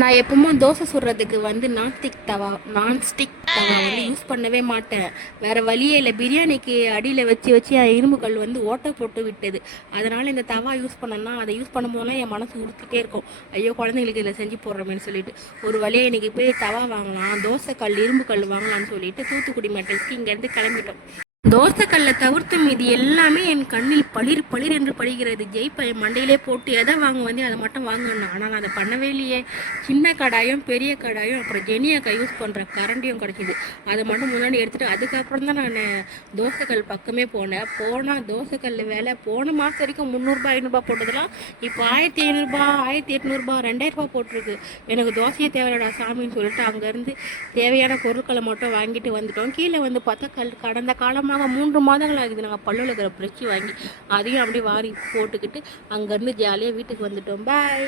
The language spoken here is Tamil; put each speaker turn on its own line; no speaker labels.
நான் எப்பவுமே தோசை சுடுறதுக்கு வந்து நான்ஸ்டிக் தவா நான்ஸ்டிக் தவா வந்து யூஸ் பண்ணவே மாட்டேன். வேற வழியே இல்லை. பிரியாணிக்கு அடியில் வச்சு வச்சு இரும்பு கல் வந்து ஓட்டை போட்டு விட்டது. அதனால இந்த தவா யூஸ் பண்ணேன்னா அதை யூஸ் பண்ணும்போதெல்லாம் என் மனசு உடுத்துட்டே இருக்கும். ஐயோ குழந்தைங்களுக்கு இதில் செஞ்சு போடுறோமேன்னு சொல்லிட்டு. ஒரு வழியை இன்னைக்கு போய் தவா வாங்கலாம் தோசை கல் இரும்பு கல் வாங்கலாம்னு சொல்லிட்டு தூத்துக்குடி மெட்டல்ஸ்க்கு இங்கேருந்து கிளம்பிட்டோம். தோசைக்கல்லை தவிர்த்து மீதி எல்லாமே என் கண்ணில் பளிர் பளிர் என்று படுகிறது. ஜெயிப்பா மண்டையிலே போட்டு எதை வாங்க வந்து அதை மட்டும் வாங்கணும் ஆனால் நான் அதை பண்ணவே இல்லையே. சின்ன கடாயும் பெரிய கடாயும் அப்புறம் ஜெனியாக்கா யூஸ் பண்ணுற கரண்டியும் கிடச்சிது அதை மட்டும் முன்னாடி எடுத்துட்டு அதுக்கப்புறம் தான் நான் தோசைக்கல் பக்கமே போனேன். போனால் தோசைக்கல் வேலை போன மாதம் வரைக்கும் முந்நூறுபா ஐநூறுபா போட்டதெல்லாம் இப்போ ஆயிரத்தி ஐநூறுபா ஆயிரத்தி எட்நூறுபா ரெண்டாயிரரூபா போட்டிருக்கு. எனக்கு தோசையை தேவையிடா சாமின்னு சொல்லிட்டு அங்கேருந்து தேவையான பொருட்களை மட்டும் வாங்கிட்டு வந்துட்டோம். கீழே வந்து பார்த்தா கல் கடந்த காலமாக மூன்று மாதங்கள் ஆகுது. நாங்கள் பல்லுவில் இருக்கிற பிரச்சி வாங்கி அதையும் அப்படியே வாரி போட்டுக்கிட்டு அங்கேருந்து ஜாலியாக வீட்டுக்கு வந்துட்டோம். பாய்